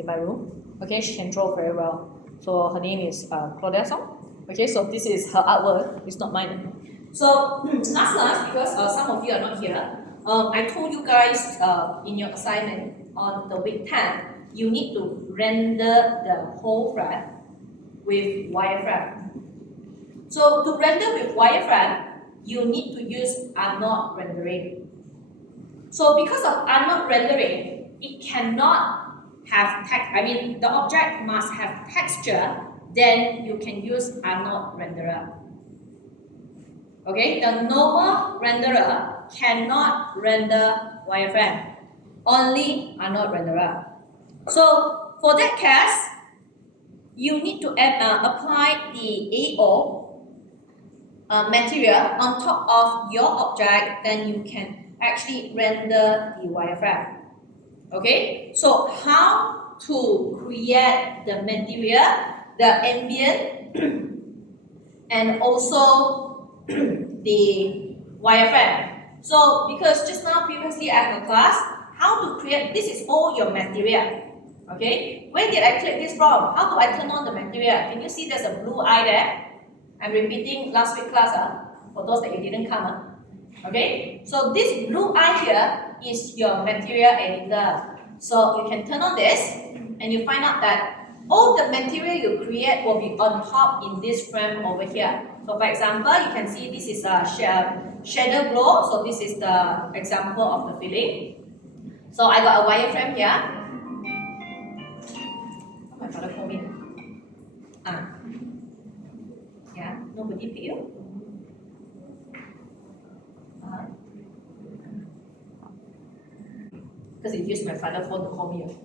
in my room. Okay, she can draw very well. So her name is Claudia Song. Okay, so this is her artwork. It's not mine. So last, because some of you are not here, I told you guys in your assignment on the week 10, you need to render the whole frame with wireframe. So to render with wireframe, you need to use Arnold rendering. So because of Arnold rendering, it cannot have text. I mean, the object must have texture. Then you can use Arnold renderer. Okay, the normal renderer cannot render wireframe. Only Arnold renderer. So for that case, you need to apply the AO material on top of your object, then you can actually render the wireframe. Okay, so how to create the material, the ambient, and also the wireframe. So because just now previously I have a class, how to create, this is all your material. Okay, where did I click this from? How do I turn on the material? Can you see there's a blue eye there? I'm repeating last week class for those that you didn't come. Okay, so this blue eye here is your material editor. So you can turn on this and you find out that all the material you create will be on top in this frame over here. So for example, you can see this is a shadow glow. So this is the example of the filling. So I got a wireframe here. Oh, my father called me. Yeah, nobody pick you? Because it used my father's phone to call me.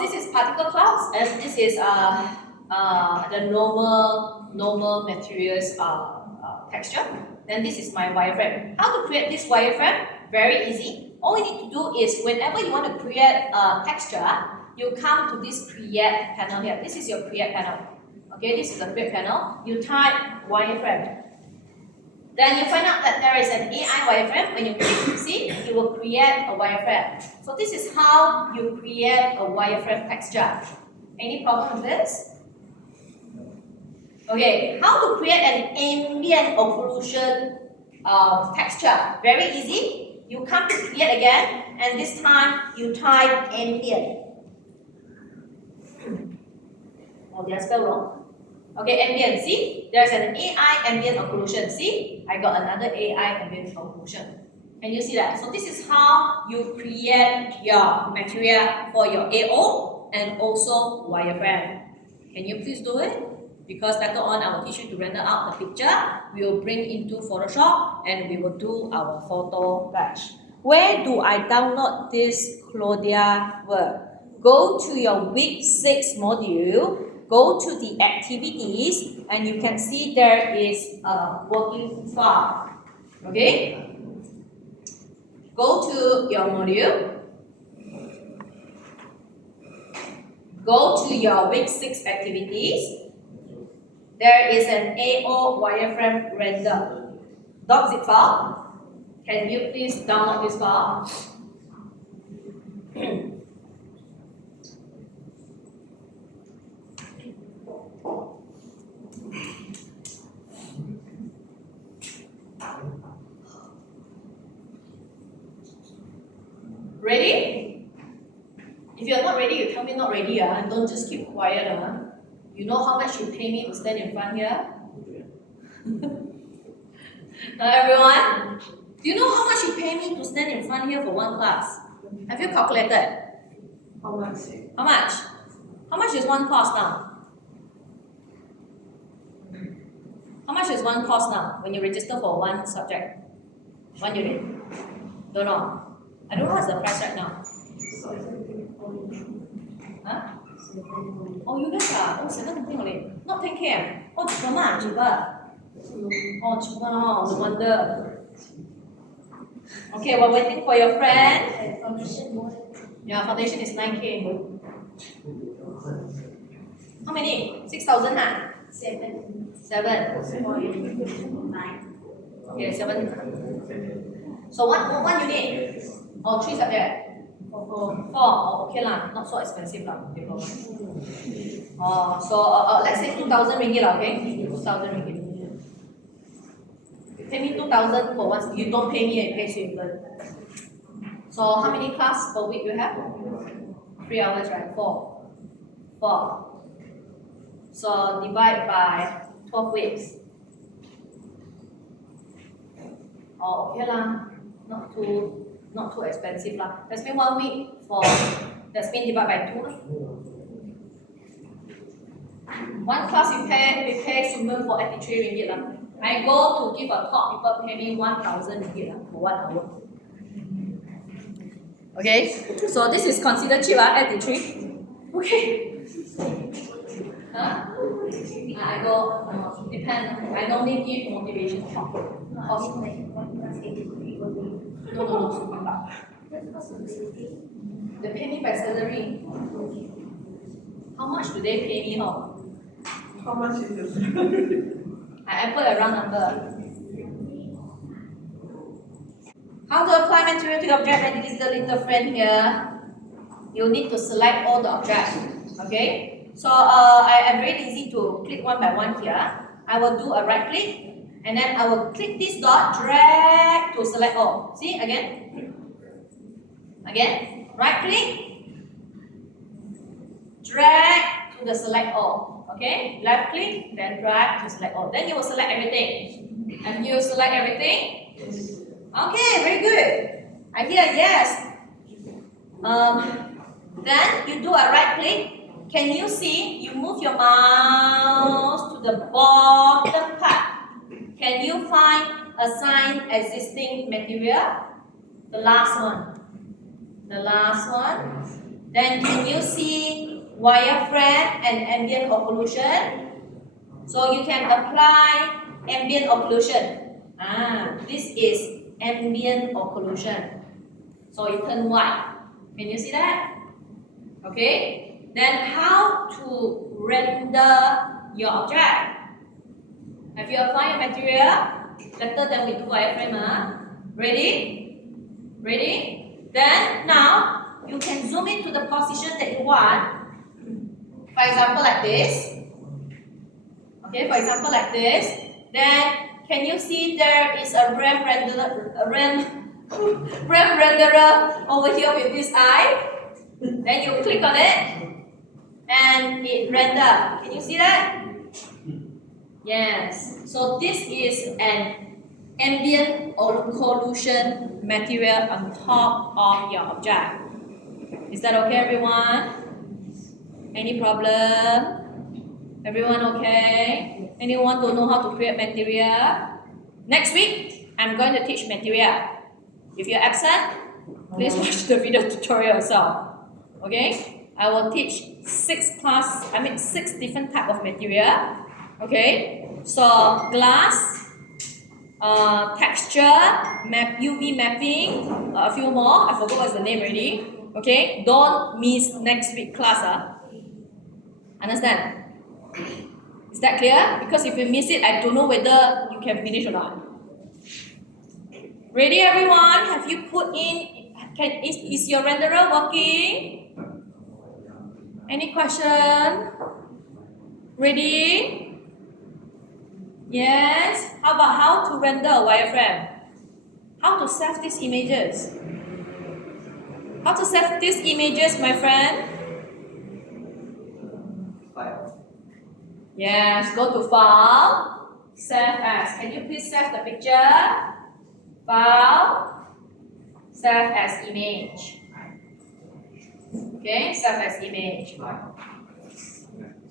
This is particle clouds, and this is the normal materials texture. Then this is my wireframe. How to create this wireframe? Very easy. All you need to do is whenever you want to create a texture, you come to this create panel here. This is your create panel. Okay, this is a create panel. You type wireframe. Then you find out that there is an AI wireframe. When you click, see, it will create a wireframe. So this is how you create a wireframe texture. Any problem with this? Okay, how to create an ambient occlusion texture? Very easy. You come to create again, and this time you type ambient. Oh, did I spell wrong? Okay, ambient, see? There's an AI ambient occlusion. See? I got another AI ambient occlusion. Can you see that? So this is how you create your material for your AO and also wireframe. Can you please do it? Because later on I will teach you to render out the picture. We will bring into Photoshop and we will do our photo batch. Where do I download this Claudia work? Go to your week 6 module. Go to the activities and you can see there is a working file. Okay? Go to your module. Go to your week 6 activities. There is an AO wireframe render. .zip file. Can you please download this file? Ready? If you're not ready, you tell me not ready, and don't just keep quiet. You know how much you pay me to stand in front here? Everyone? Do you know how much you pay me to stand in front here for one class? Have you calculated? How much? How much? How much is one course now? How much is one course now when you register for one subject? One unit? Don't know. I don't know what's the price right now. Huh? Oh, you guys are 7 only. Not 10K. Oh, diploma, cheaper. Oh, cheaper. Oh, no wonder. Okay, we're waiting for your friend. Yeah, foundation is 9K. How many? 6,000, huh? 7. 9. Okay, 7. So one unit. Oh, 3 subjects. 4. Oh, okay lah, not so expensive lah, diploma. So let's say 2,000 ringgit lah, okay? 2,000 ringgit. You pay me 2,000 for once. You don't pay me, you pay Swinburne. So how many class per week you have? 3 hours, right? 4. So divide by 12 weeks. Oh, okay lah. Not too expensive lah. That's mean 1 week for. That's mean divide by 2 lah. One class we pay Swinburne for 83 ringgit lah. I go to give a talk, people pay me 1,000 ringgit lah for 1 hour. Okay, so this is considered cheap, 83. Okay. Huh? I go, depend. I only give motivation talk. No. They pay me by salary. How much do they pay me? How much is your salary? I put a round number. How to apply material to the object? And this is the little friend here. You need to select all the objects. Okay? So I'm very easy to click one by one here. I will do a right click. And then I will click this dot, drag to select all. See, again. Again. Right click. Drag to the select all. Okay? Left click, then drag to select all. Then you will select everything. And you select everything. Okay, very good. I hear yes. Then you do a right click. Can you see? You move your mouse to the bottom part. Can you find assign existing material? The last one. The last one. Then can you see wireframe and ambient occlusion? So you can apply ambient occlusion. This is ambient occlusion. So you turn white. Can you see that? Okay. Then how to render your object? Have you applied your material? Better than we do wireframe. Ready? Ready? Then now you can zoom into the position that you want. For example, like this. Okay, for example, like this. Then can you see there is a RAM renderer over here with this eye? Then you click on it and it render. Can you see that? Yes. So this is an ambient occlusion material on top of your object. Is that okay, everyone? Any problem? Everyone okay? Anyone don't know how to create material? Next week, I'm going to teach material. If you're absent, please watch the video tutorial yourself. Okay? I will teach 6 different type of material. Okay? So glass, texture, UV mapping, a few more. I forgot what's the name already. Okay? Don't miss next week class. Understand? Is that clear? Because if you miss it, I don't know whether you can finish or not. Ready, everyone? Have you put in? Is your renderer working? Any question? Ready? Yes? How about how to render a wireframe? How to save these images? How to save these images, my friend? Yes, go to File, Save As. Can you please save the picture? File, Save as Image. Okay, save as image.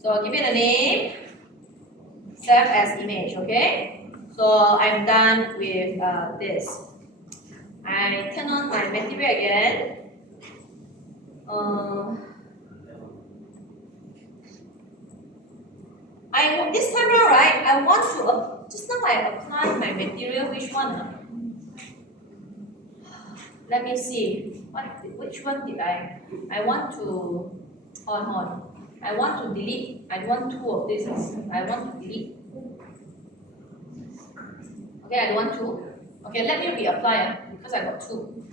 So give it a name. Save as image. Okay. So I'm done with this. I turn on my material again. This time around, right? I want to just now I apply my material. Which one? Let me see. Which one did I want to on? I want to delete. I want 2 of this. I want to delete. Okay, I don't want 2. Okay, let me reapply because I got 2.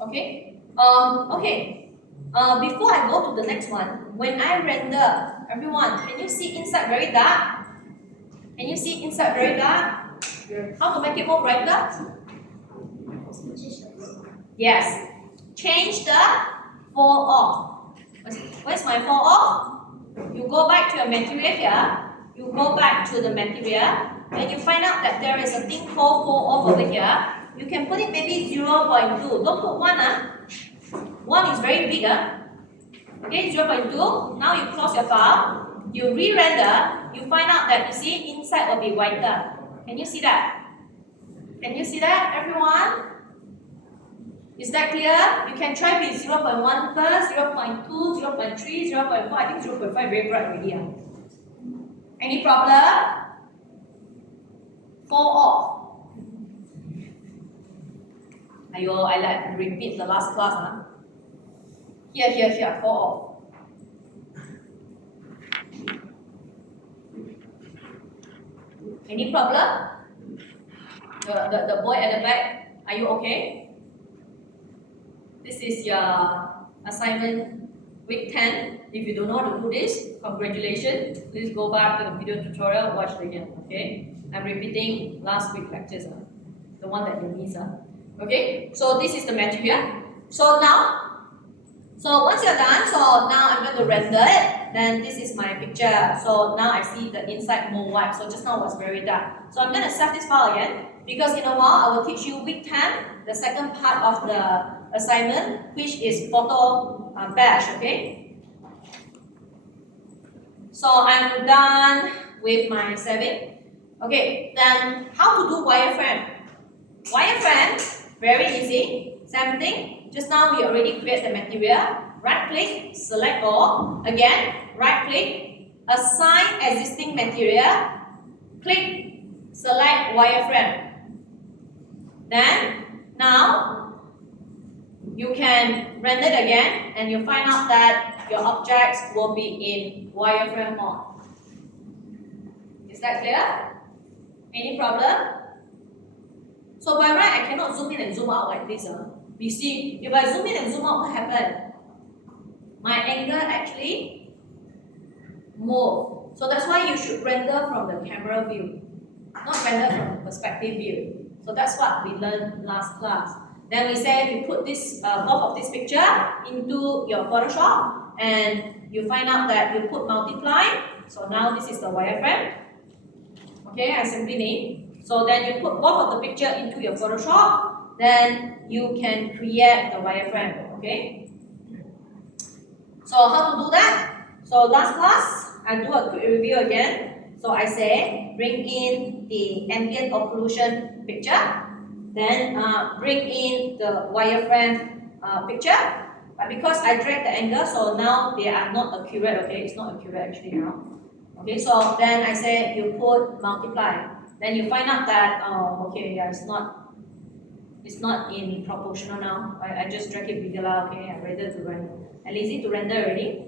Okay. Before I go to the next one, when I render, everyone, can you see inside very dark? Can you see inside very dark? How to make it more brighter? Yes. Change the fall off. Where's my fall off? You go back to your material here. You go back to the material. When you find out that there is a thing called fall off over here, you can put it maybe 0.2. Don't put 1. 1 is very big. Okay, 0.2. Now you close your file. You re-render. You find out that you see inside will be whiter. Can you see that? Can you see that, everyone? Is that clear? You can try with 0.1 first, 0.2, 0.3, 0.4. I think 0.5 very bright already. Any problem? Fall off. Ayo, I like repeat the last class. Here, fall off. Any problem? The boy at the back, are you okay? This is your assignment week 10. If you don't know how to do this, congratulations. Please go back to the video tutorial, watch it again, okay? I'm repeating last week lectures, the one that you missed. Okay, so this is the material. So once you're done, so now I'm going to render it. Then this is my picture. So now I see the inside more white. So just now was very dark. So I'm going to save this file again, because in a while I will teach you week 10, the second part of the assignment, which is photo bash, okay? So I'm done with my saving. Okay, then how to do wireframe? Wireframe, very easy. Same thing. Just now we already create the material. Right click, select all. Again, right click, assign existing material. Click, select wireframe. Then now you can render it again, and you find out that your objects will be in wireframe mode. Is that clear? Any problem? So by right, I cannot zoom in and zoom out like this. You see, if I zoom in and zoom out, what happened? My angle actually move. So that's why you should render from the camera view, not render from the perspective view. So that's what we learned last class. Then we said you put this both of this picture into your Photoshop, and you find out that you put multiply. So now this is the wireframe. Okay, I simply name. So then you put both of the picture into your Photoshop, then you can create the wireframe. Okay. So how to do that? So last class, I do a quick review again. So I say bring in the ambient occlusion picture, then bring in the wireframe picture. But because I drag the angle, so now they are not accurate. Okay, it's not accurate actually now. Okay, so then I say you put multiply. Then you find out that okay, yeah, it's not in proportional now. I just drag it bigger. Okay, I'm ready to render. I'm lazy to render already.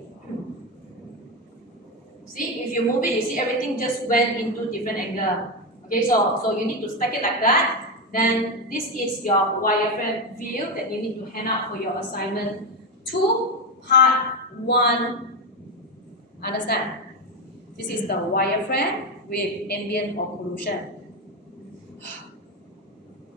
See, if you move it, you see everything just went into different angle. Okay, so you need to stack it like that. Then this is your wireframe view that you need to hand out for your assignment 2, part 1. Understand? This is the wireframe with ambient occlusion.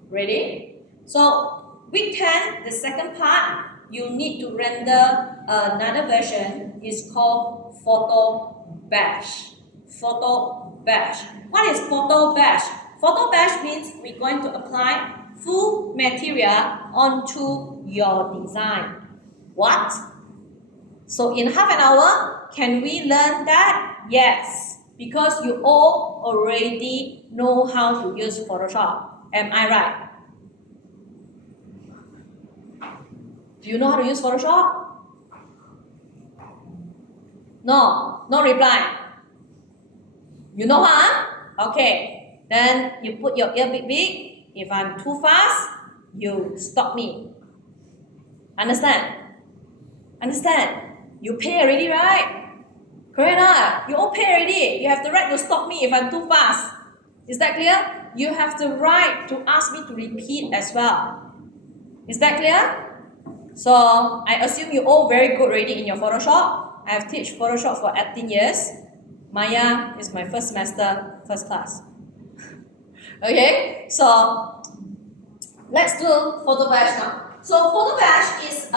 Ready? So week 10, the second part, you need to render another version. It's called photo bash. Photo bash. What is photo bash? Photo bash means we're going to apply full material onto your design. What? So in half an hour, can we learn that? Yes, because you all already know how to use Photoshop. Am I right? Do you know how to use Photoshop? No reply. You know what? Okay, then you put your ear big. If I'm too fast, you stop me. Understand? You pay already, right? Correct not? You all pay already. You have the right to stop me if I'm too fast. Is that clear? You have the right to ask me to repeat as well. Is that clear? So I assume you all very good already in your Photoshop. I have taught Photoshop for 18 years. Maya is my first semester, first class. Okay, so let's do photo bash now. So photo bash is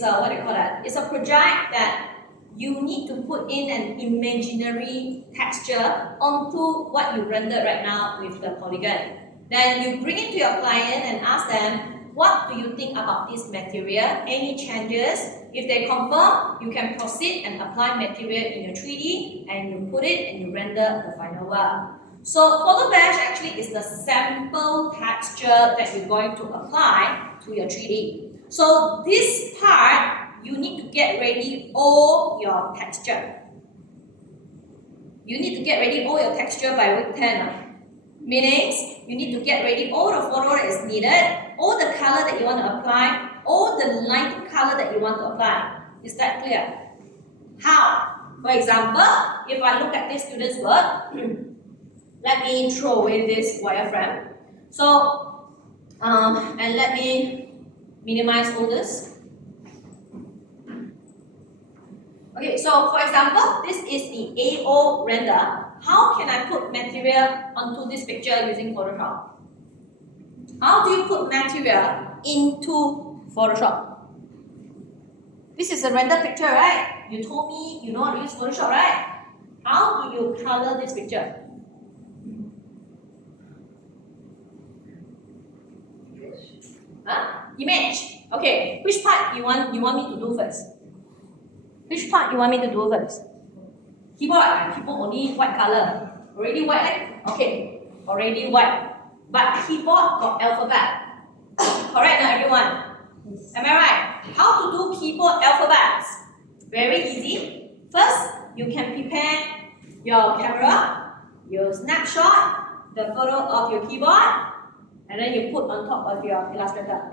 what do you call that? It's a project that you need to put in an imaginary texture onto what you rendered right now with the polygon. Then you bring it to your client and ask them, what do you think about this material? Any changes? If they confirm, you can proceed and apply material in your 3D and you put it and you render the final work. So photo bash actually is the sample texture that you're going to apply to your 3D. So this part, you need to get ready all your texture. You need to get ready all your texture by week 10. Meaning, you need to get ready all the photo that is needed, all the color that you want to apply, all the light color that you want to apply. Is that clear? How? For example, if I look at this student's work, let me throw away this wireframe. So, and let me minimize all this. Okay, so for example, this is the AO render. How can I put material onto this picture using Photoshop? How do you put material into Photoshop? This is a render picture, right? You told me you know how to use Photoshop, right? How do you color this picture? Image. Okay, which part you want me to do first? Which part you want me to do first? Keyboard only white color. Already white, right? Okay, already white. But keyboard got alphabet. Correct now, everyone? Am I right? How to do keyboard alphabets? Very easy. First, you can prepare your camera, you snapshot the photo of your keyboard, and then you put on top of your Illustrator,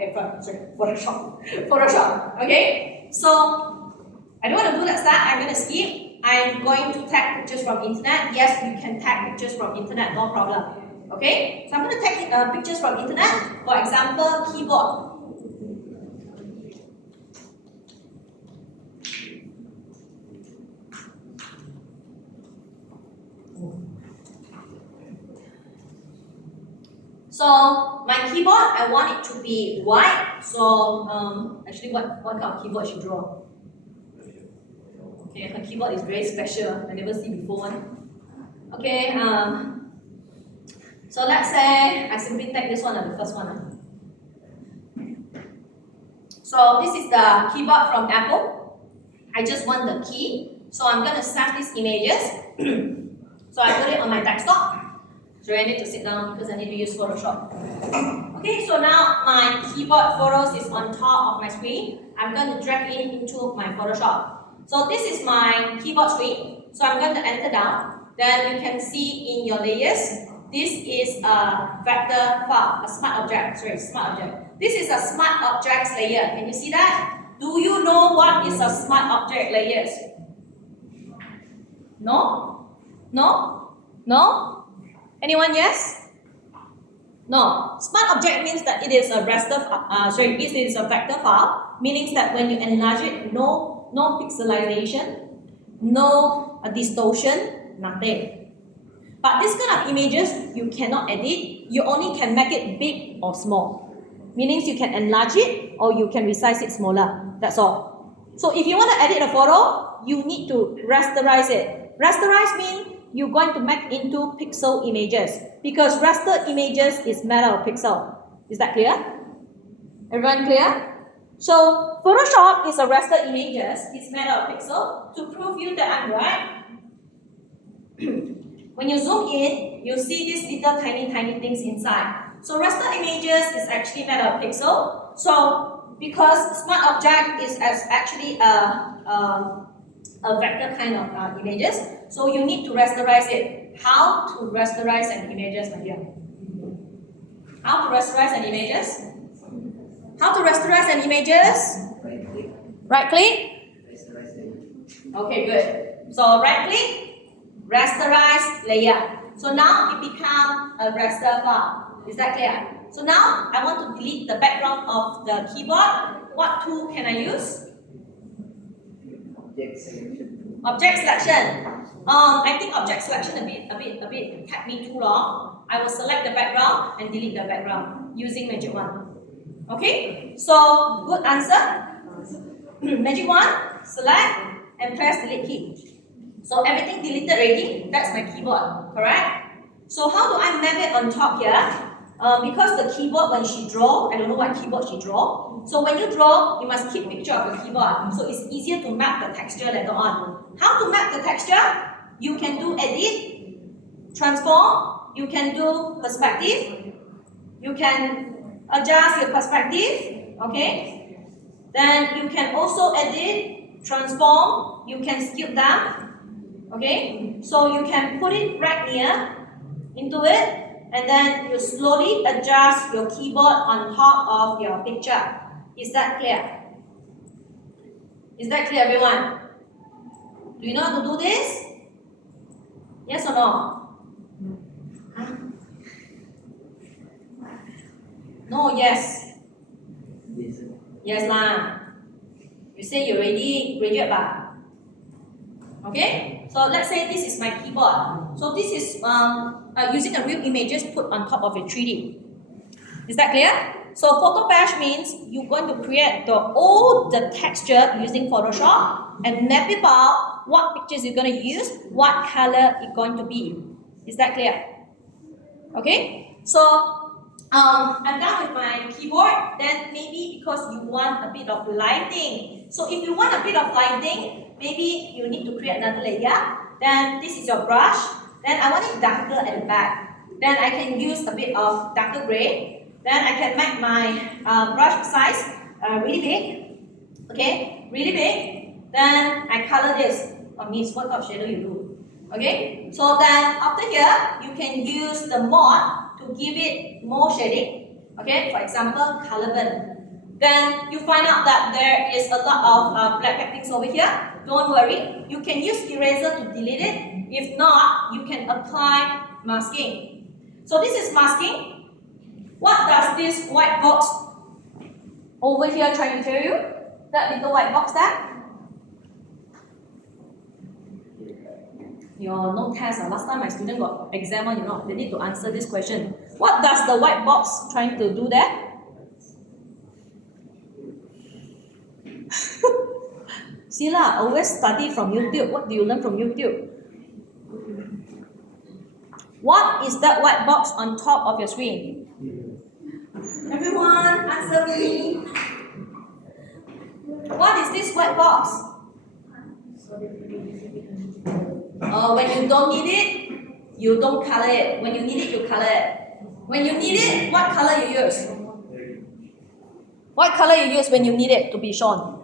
Photoshop. Okay? So, I don't want to do that start, I'm going to skip. I'm going to tag pictures from internet. Yes, you can tag pictures from internet, no problem. Okay? So I'm going to tag pictures from internet. For example, keyboard. So my keyboard, I want it to be white. So actually, what kind of keyboard should draw? Okay, her keyboard is very special. I never see before one. Okay, so let's say I simply take this one as the first one. So this is the keyboard from Apple. I just want the key. So I'm going to save these images. So I put it on my desktop. So I need to sit down because I need to use Photoshop. Okay, so now my keyboard photos is on top of my screen. I'm going to drag it into my Photoshop. So this is my keyboard screen. So I'm going to enter down. Then you can see in your layers, this is a vector file, a smart object. This is a smart objects layer. Can you see that? Do you know what is a smart object layers? No? No? No? Anyone yes? No. Smart object means that it is a it is a vector file, meaning that when you enlarge it, no pixelization, no distortion, nothing. But this kind of images, you cannot edit. You only can make it big or small. Meaning you can enlarge it or you can resize it smaller. That's all. So if you want to edit a photo, you need to rasterize it. Rasterize means you're going to make into pixel images because raster images is made out of pixel. Is that clear? Everyone clear? So Photoshop is a raster images. It's made out of pixel. To prove you that I'm right, when you zoom in, you see these little tiny things inside. So raster images is actually made out of pixel. So because smart object is actually a vector kind of images, so you need to rasterize it. How to rasterize an images, my dear? How to rasterize an images? How to rasterize an images? Right click. Okay, good. So right click, rasterize layer. So now it becomes a raster file. Is that clear? So now I want to delete the background of the keyboard. What tool can I use? Object selection. Object selection. I think object selection a bit kept me too long. I will select the background and delete the background using Magic Wand. Okay? So good answer. Magic Wand, select and press delete key. So everything deleted already. That's my keyboard, correct? So how do I map it on top here? Because the keyboard when she draw, I don't know what keyboard she draw. So when you draw, you must keep picture of the keyboard. So it's easier to map the texture later on. How to map the texture? You can do edit, transform, you can do perspective, you can adjust your perspective, okay? Then you can also edit, transform, you can scale down, okay? So you can put it right here into it, and then you slowly adjust your keyboard on top of your picture. Is that clear? Is that clear, everyone? Do you know how to do this? Yes or no? Huh? No, yes. Yes. Yes lah. You say you already graduate ba? Okay? So let's say this is my keyboard. So this is using a real images put on top of a 3D. Is that clear? So photo bash means you're going to create all the texture using Photoshop and map it out what pictures you're going to use, what color it's going to be. Is that clear? Okay? So I'm done with my keyboard. Then maybe because you want a bit of lighting. So if you want a bit of lighting, maybe you need to create another layer. Then this is your brush. Then I want it darker at the back. Then I can use a bit of darker gray. Then I can make my brush size really big. Okay, really big. Then I color this. Means what kind of shadow you do. Okay, so then after here, you can use the mod to give it more shading. Okay, for example, color burn. Then you find out that there is a lot of black things over here. Don't worry, you can use eraser to delete it. If not, you can apply masking. So this is masking. What does this white box over here trying to tell you? That little white box there? Your no test. Last time my student got exam on, they need to answer this question. What does the white box trying to do there? See lah, always study from YouTube. What do you learn from YouTube? What is that white box on top of your screen? Everyone, answer me. What is this white box? When you don't need it, you don't color it. When you need it, you color it. When you need it, what color you use? What color you use when you need it to be shown?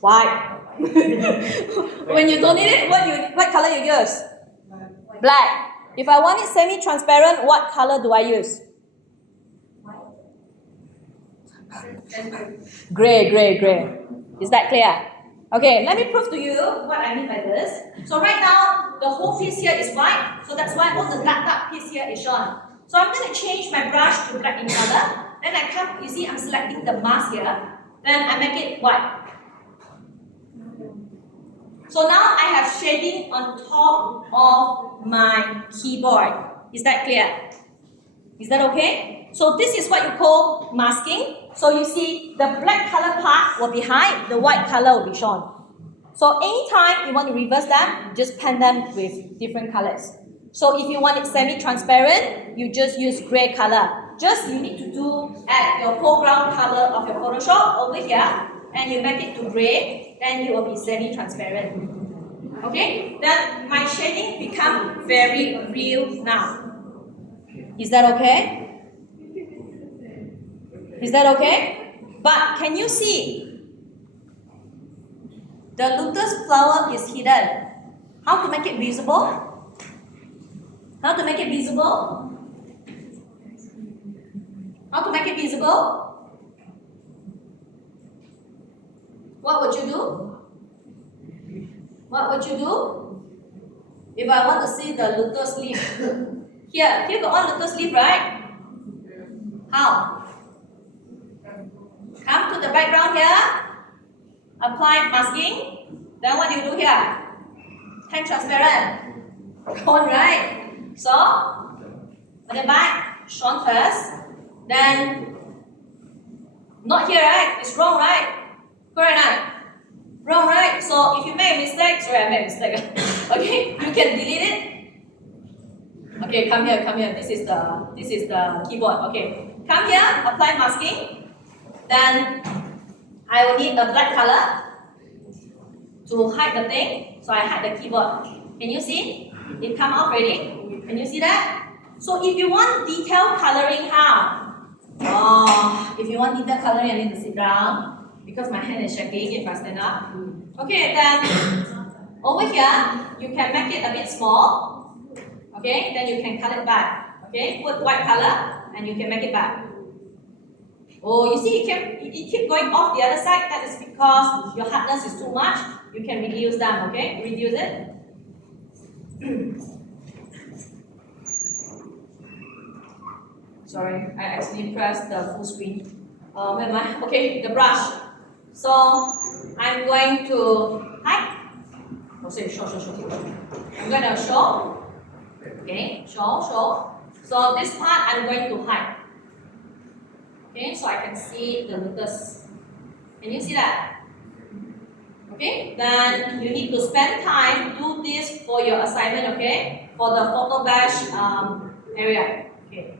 White. When you don't need it, what color you use? Black. If I want it semi-transparent, what color do I use? Gray. Is that clear? Okay, let me prove to you what I mean by this. So right now, the whole piece here is white, so that's why all the dark piece here is shown. So I'm going to change my brush to black in color. Then I come, you see I'm selecting the mask here. Then I make it white. So now I have shading on top of my keyboard. Is that clear? Is that okay? So this is what you call masking. So you see the black color part will be hide, the white color will be shown. So anytime you want to reverse them, just pen them with different colors. So if you want it semi-transparent, you just use gray color. Just you need to do add your foreground color of your Photoshop over here, and you make it to gray, then it will be semi-transparent. Okay? Then my shading become very real now. Is that okay? Is that okay? But can you see? The lotus flower is hidden. How to make it visible? How to make it visible? How to make it visible? What would you do? What would you do? If I want to see the lotus leaf. Here got one lotus leaf, right? How? Come to the background here. Apply masking. Then what do you do here? Turn transparent. Cone, right? So, on the back, shown first. Then, not here, right? It's wrong, right? Correct, right? Wrong, right? So, if you make a mistake, sorry, I made a mistake. Okay, you can delete it. Okay, come here, come here. This is the keyboard. Okay, come here, apply masking. Then, I will need a black color to hide the thing. So, I hide the keyboard. Can you see? It come out already. Can you see that? So if you want detailed coloring, how? Oh, if you want detailed coloring, I need to sit down because my hand is shaking if I stand up. Okay, then over here, you can make it a bit small. Okay, then you can cut it back. Okay, put white color and you can make it back. Oh, you see, it keep going off the other side. That is because your hardness is too much. You can reduce them. Okay, reduce it. Sorry, I accidentally pressed the full screen. Where am I? Okay, the brush. So I'm going to hide. Oh, sorry, show. I'm going to show. Okay, show. So this part I'm going to hide. Okay, so I can see the lotus. Can you see that? Okay, then you need to spend time do this for your assignment, okay? For the photo bash area. Okay.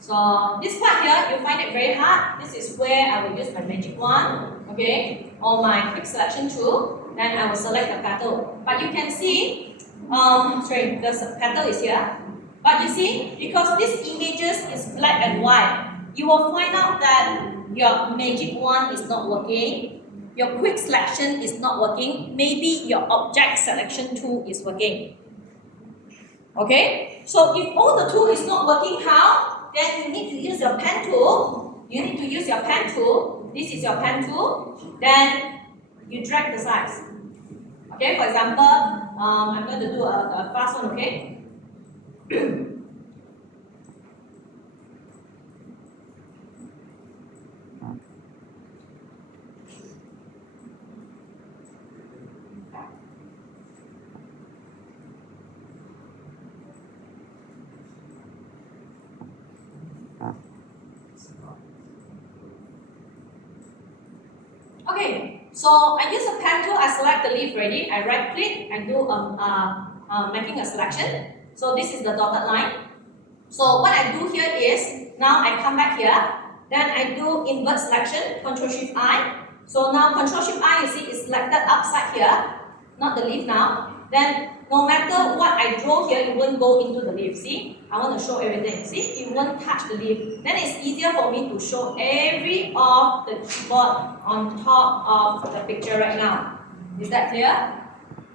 So this part here, you find it very hard. This is where I will use my magic wand, okay? Or my quick selection tool. Then I will select the petal. But you can see, sorry, the petal is here. But you see, because these images is black and white, you will find out that your magic wand is not working, your quick selection is not working, maybe your object selection tool is working. Okay? So if all the tool is not working, how? Then you need to use your pen tool. You need to use your pen tool. This is your pen tool. Then you drag the size. Okay, for example, I'm going to do a fast one, okay? Okay, so I use a pen tool, I select the leaf already, I right click and do making a selection. So this is the dotted line. So what I do here is, now I come back here, then I do invert selection, Ctrl Shift I. So now Ctrl Shift I, you see, is selected upside here, not the leaf now. Then no matter what I draw here, it won't go into the leaf. See, I want to show everything. See, it won't touch the leaf. Then it's easier for me to show every of the keyboard on top of the picture right now. Is that clear?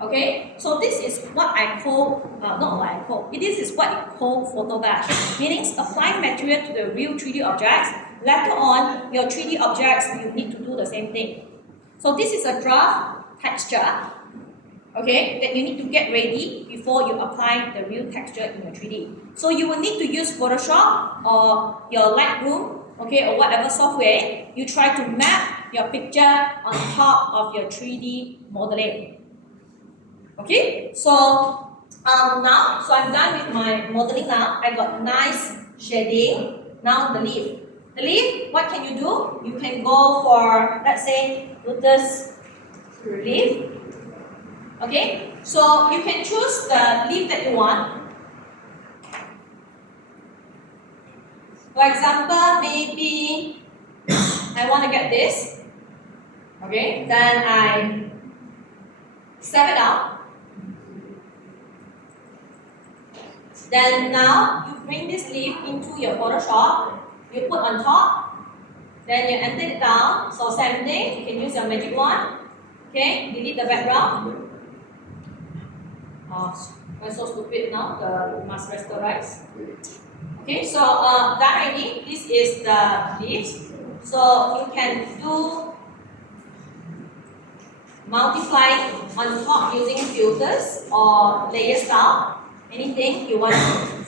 Okay, so this is what I call, not what I call, this is what I call photo bash, meaning applying material to the real 3D objects. Later on, your 3D objects, you need to do the same thing. So this is a draft texture, okay, that you need to get ready before you apply the real texture in your 3D. So you will need to use Photoshop or your Lightroom, okay, or whatever software. You try to map your picture on top of your 3D modeling. Okay, so now, so I'm done with my modeling now. I got nice shading. Now the leaf. The leaf, what can you do? You can go for, let's say, lotus leaf. Okay, so you can choose the leaf that you want. For example, maybe I want to get this. Okay, then I save it out. Then now you bring this leaf into your Photoshop. You put on top. Then you enter it down. So same thing. You can use your magic wand. Okay, delete the background. Oh, I'm so stupid now. The must rasterize. Okay, so done already. This is the leaves. So you can do multiplying on top using filters or layer style. Anything you want.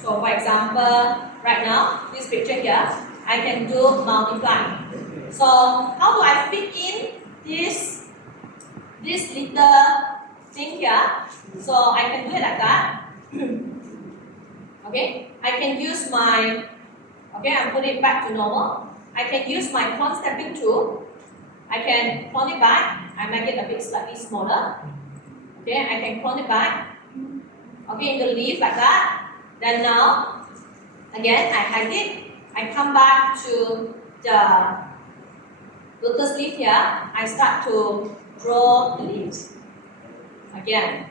So for example, right now, this picture here, I can do multiply. So how do I fit in this little thing here? So I can do it like that. Okay, I can use my, okay, I put it back to normal. I can use my clone stepping tool. I can clone it back. I make it a bit slightly smaller. Okay, I can clone it back. Okay, in the leaf like that. Then now, again, I hide it. I come back to the lotus leaf here. I start to draw the leaves again.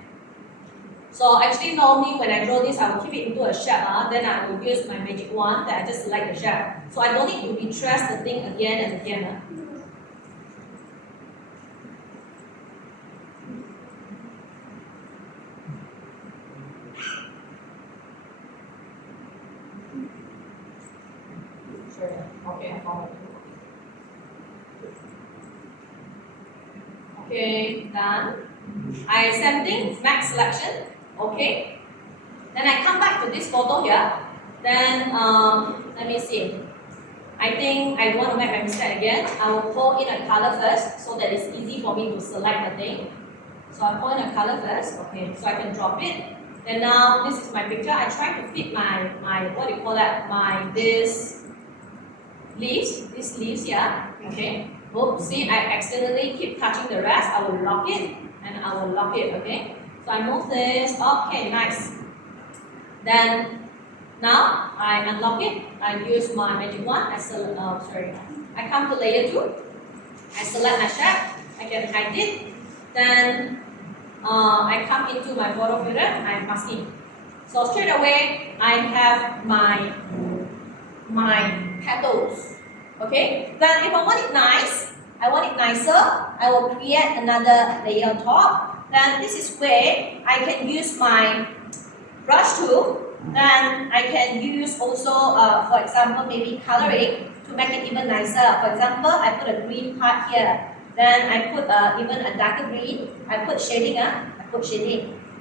So actually normally when I draw this, I will keep it into a shape. Then I will use my magic wand that I just select the shape. So I don't need to retrace the thing again and again. Okay, I found it. Okay, done. I same thing, max selection. Okay. Then I come back to this photo here. Then let me see. I think I don't want to make my mistake again. I will pour in a color first so that it's easy for me to select the thing. So I pour in a color first. Okay, so I can drop it. Then now this is my picture. I try to fit my what do you call that? These leaves here. Okay. Oops, see, I accidentally keep touching the rest. I will lock it and I will lock it. Okay. So I move this. Okay, nice. Then now I unlock it. I use my magic wand. I come to layer 2. I select my shape. I can hide it. Then I come into my photo filter. I'm masking. So straight away I have my petals. Okay. Then if I want it nice, I want it nicer, I will create another layer on top. Then this is where I can use my brush tool. Then I can use also, for example, maybe coloring to make it even nicer. For example, I put a green part here. Then I put even a darker green. I put shading.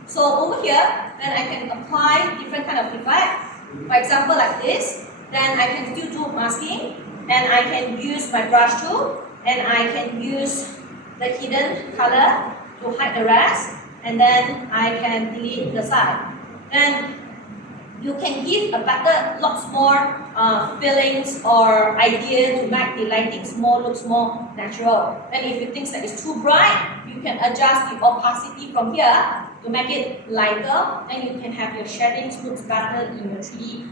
So over here, then I can apply different kind of effect. For example, like this. Then I can still do masking. And I can use my brush tool. And I can use the hidden color to hide the rest. And then I can delete the side. Then you can give a better, lots more feelings or idea to make the lightings looks more natural. And if you think that it's too bright, you can adjust the opacity from here to make it lighter. And you can have your shadings looks better in your 3D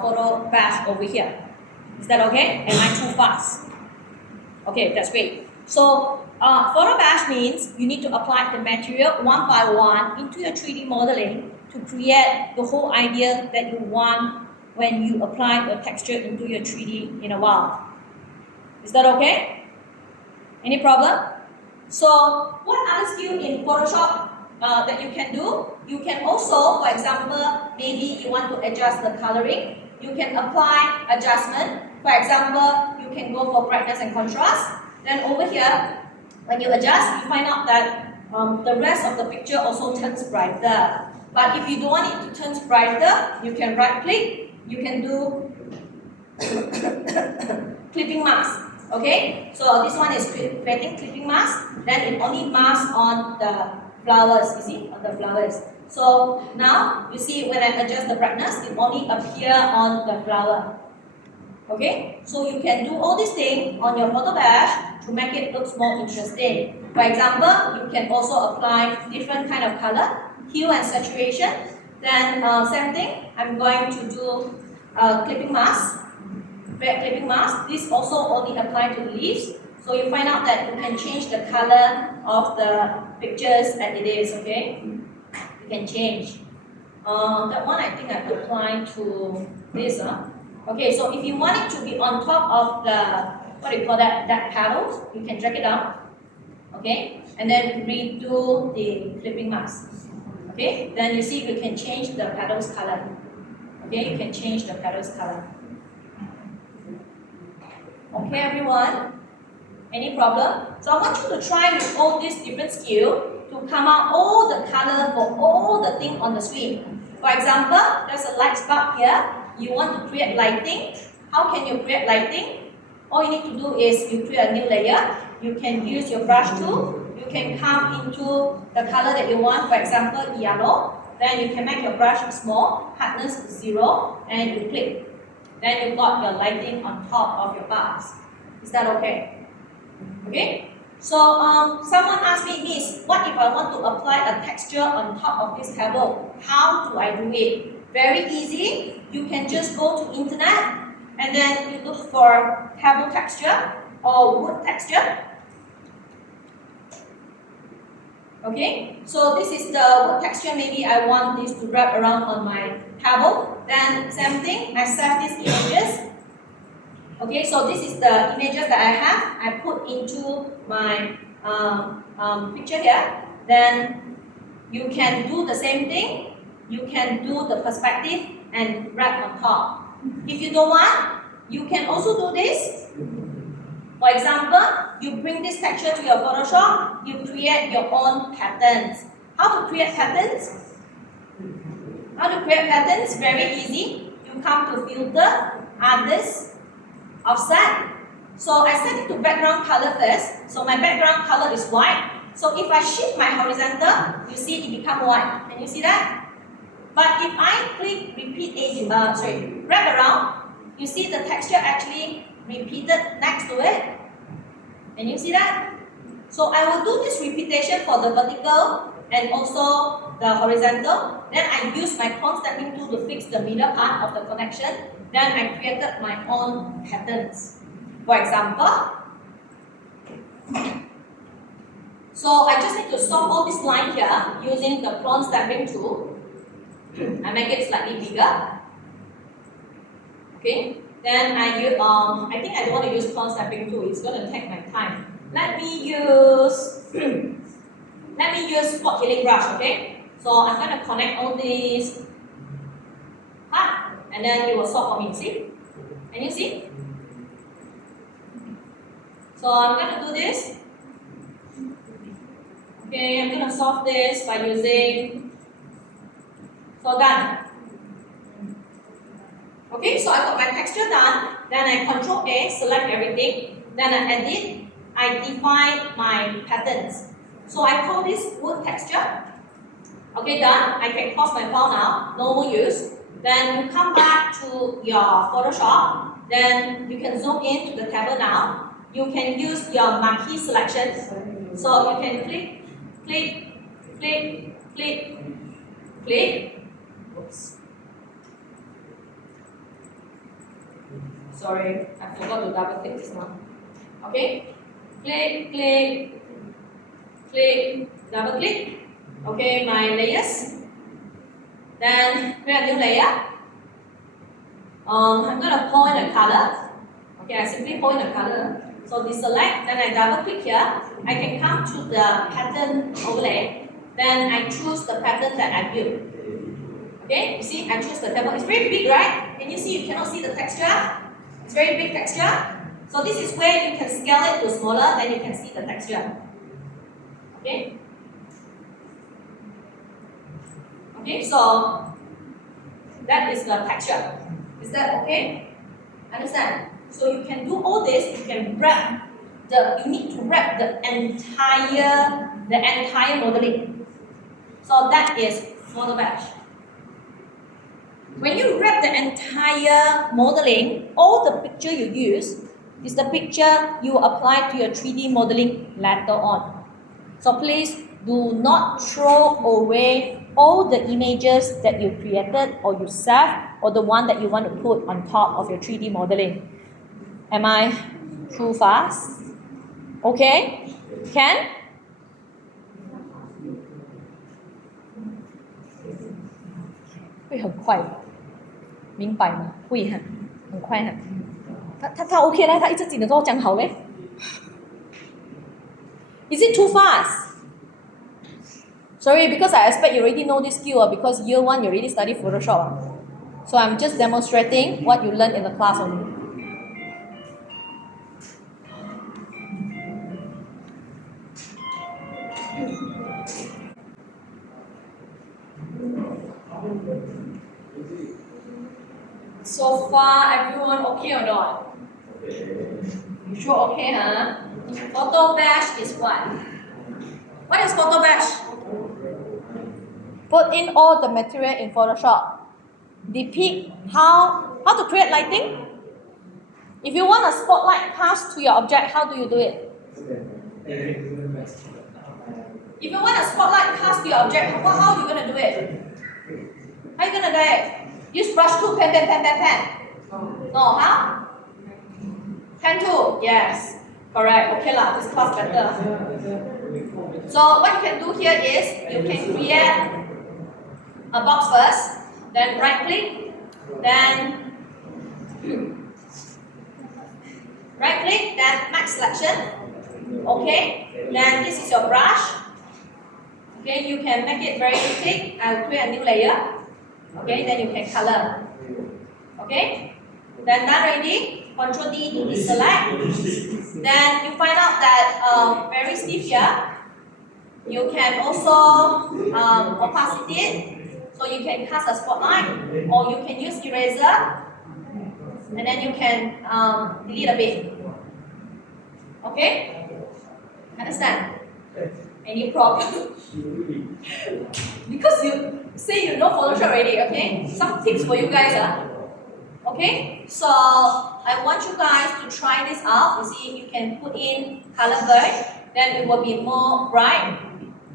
photo bash over here. Is that okay? Am I too fast? Okay, that's great. So photo bash means you need to apply the material one by one into your 3D modeling to create the whole idea that you want when you apply the texture into your 3D in a while. Is that okay? Any problem? So what other skill in Photoshop that you can do? You can also, for example, maybe you want to adjust the coloring. You can apply adjustment. For example, you can go for brightness and contrast. Then over here, when you adjust, you find out that the rest of the picture also turns brighter. But if you don't want it to turn brighter, you can right click. You can do clipping mask. Okay, so this one is creating clipping mask. Then it only masks on the flowers. You see, on the flowers. So now you see when I adjust the brightness, it only appears on the flower. Okay, so you can do all these things on your photo bash to make it look more interesting. For example, you can also apply different kind of color, hue and saturation. Then same thing, I'm going to do clipping mask, red clipping mask. This also only apply to the leaves. So you find out that you can change the color of the pictures as it is. Okay, you can change. That one I think I apply to this. Okay, so if you want it to be on top of the, what do you call that petals, you can drag it down, okay, and then redo the clipping mask, okay, then you see you can change the petals color, okay, you can change the petals color. Okay, everyone, any problem? So I want you to try with all these different skills to come out all the color for all the things on the screen. For example, there's a light bulb here. You want to create lighting. How can you create lighting? All you need to do is you create a new layer. You can use your brush tool. You can come into the color that you want, for example, yellow. Then you can make your brush small, hardness 0, and you click. Then you've got your lighting on top of your bulbs. Is that okay? Okay? So someone asked me, Miss, what if I want to apply a texture on top of this table? How do I do it? Very easy. You can just go to internet and then you look for table texture or wood texture. Okay, so this is the wood texture. Maybe I want this to wrap around on my table. Then same thing, I save these images. Okay, so this is the images that I have. I put into my picture here. Then you can do the same thing. You can do the perspective and wrap on top. If you don't want, you can also do this. For example, you bring this texture to your Photoshop, you create your own patterns. How to create patterns? Very easy. You come to filter, others, offset. So I set it to background color first. So my background color is white. So if I shift my horizontal, you see it become white. Can you see that? But if I click wrap around, you see the texture actually repeated next to it. Can you see that? So I will do this repetition for the vertical and also the horizontal. Then I use my clone stamping tool to fix the middle part of the connection. Then I created my own patterns. For example, so I just need to solve all this line here using the clone stamping tool. I make it slightly bigger. Okay. Then I use, I think I don't want to use clone stamping tool. It's going to take my time. Let me use spot healing brush. Okay. So I'm going to connect all these and then it will solve for me. See? Can you see? So I'm going to do this. Okay, I'm going to solve this by using. So done. Okay, so I got my texture done. Then I Control A, select everything. Then I edit. I define my patterns. So I call this wood texture. Okay, done. I can pause my file now. No more use. Then you come back to your Photoshop. Then you can zoom in to the table now. You can use your marquee selections. So you can click, click, click, click, click. Oops. Sorry, I forgot to double click this now. Okay, click, click, click, double click. Okay, my layers. Then create a new layer. I'm gonna point a color. Okay, I simply point a color. So deselect, then I double click here. I can come to the pattern overlay. Then I choose the pattern that I built. Okay, you see, I choose the table. It's very big, right? Can you see? You cannot see the texture. It's very big texture. So this is where you can scale it to smaller, then you can see the texture. Okay? Okay, so that is the texture. Is that okay? Understand? So you can do all this, you can wrap you need to wrap the entire modeling. So that is model batch. When you wrap the entire modeling, all the picture you use is the picture you apply to your 3D modeling later on. So please do not throw away all the images that you created or you saved or the one that you want to put on top of your 3D modeling. Am I too fast? Okay? Can?会很快的。明白吗？会很快他 OK 啦，他一直紧的跟我讲好嘞。Is it too fast? Sorry, because I expect you already know this skill because year 1 you already studied Photoshop. So I'm just demonstrating what you learned in the class only. So far, everyone okay or not? You sure okay, huh? Photo bash is what? What is photo bash? Put in all the material in Photoshop. Depict how to create lighting. If you want a spotlight cast to your object, how do you do it? If you want a spotlight cast to your object, how are you going to do it? How are you going to do it? Use brush tool, pen. No, how? Pen tool, yes. Correct, okay lah, this class better. So what you can do here is, you can create a box first, then right click, then max selection. Okay, then this is your brush. Okay, you can make it very thick. I'll create a new layer. Okay, then you can color. Okay, then done already. Control D to deselect. Then you find out that very stiff here. You can also opacity it, so you can cast a spotlight, or you can use eraser, and then you can delete a bit. Okay? Understand? Any problem? Because you say you know Photoshop already, okay? Some tips for you guys, okay? So I want you guys to try this out. You see, you can put in color burn, then it will be more bright,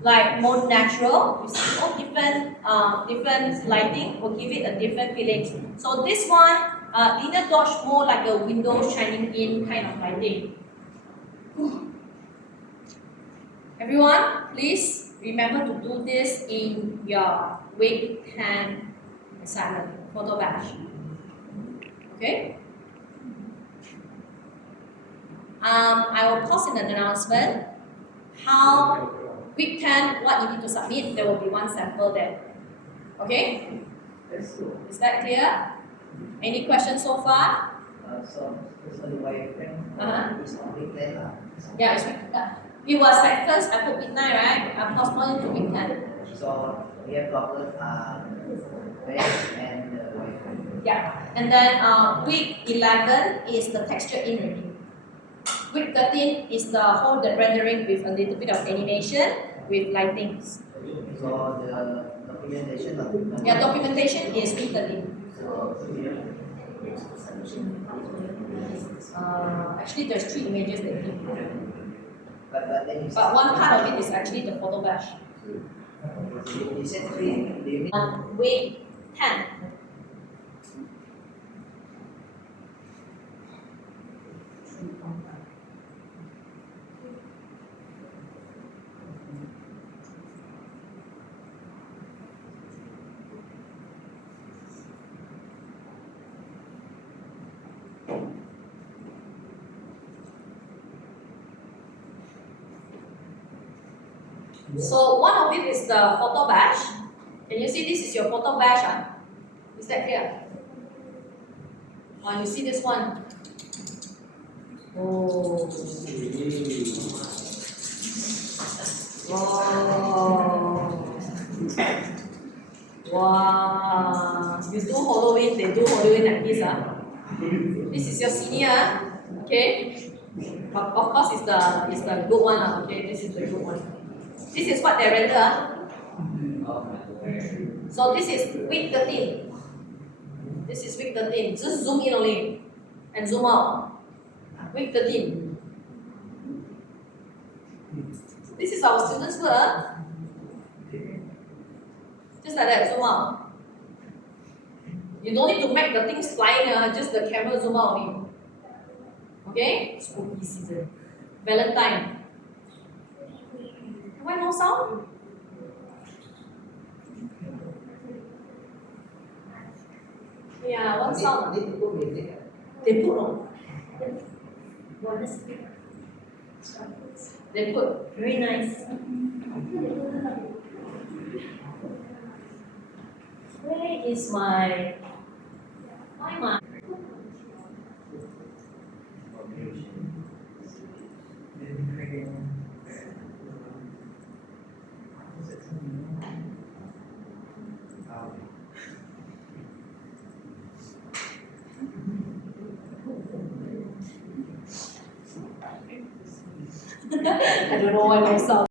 like more natural. You see, all different lighting will give it a different feeling. So this one, Linear Dodge more like a window shining in kind of lighting. Everyone, please remember to do this in your week 10 assignment, photo batch. Okay? I will post in an announcement how week 10, what you need to submit. There will be one sample there. Okay? Is that clear? Any questions so far? So the wireframe is on week 10. Yeah, it's week 10. It was at first I put midnight, right? I postponed it to week 10. So we have covered base and the wireframe. Yeah, and then week 11 is the texture in already. Week 13 is the whole the rendering with a little bit of animation with lightings. So the documentation. Yeah, documentation is week 13. Actually, there's 3 images that you can. But one part of it is actually the photo bash. You said 3. Week 10. So one of it is the photo bash. Can you see this is your photo bash? Is that clear? You see this one? Oh. Wow. You do Halloween, they do Halloween like this. This is your senior. Okay. Of course, it's the good one. Okay, this is the good one. This is what they render. So this is week 13. This is week 13. Just zoom in only and zoom out. Week 13. This is our students' work. Just like that, zoom out. You don't need to make the things flying, just the camera zoom out only. Okay? Spooky season. Valentine. Why no sound? Yeah, one sound. They put on. They put. Very nice. Where is my mic? I don't know why myself.